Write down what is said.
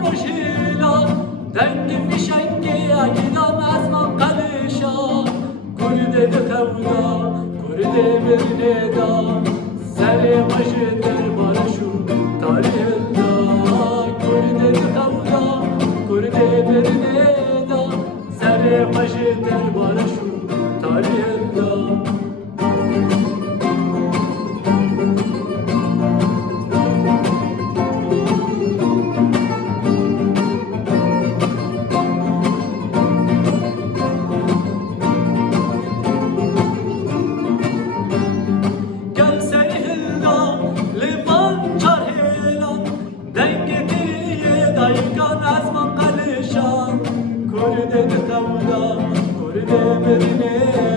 روشیلا دنگ فشنگی اگیدم از من قلشا کرده دخودا کرده برندا سر başı derbarşu tarihinde kurde kavga kurde berneda sere başı derbarşu tarihinde Kurde kavga, kurde berine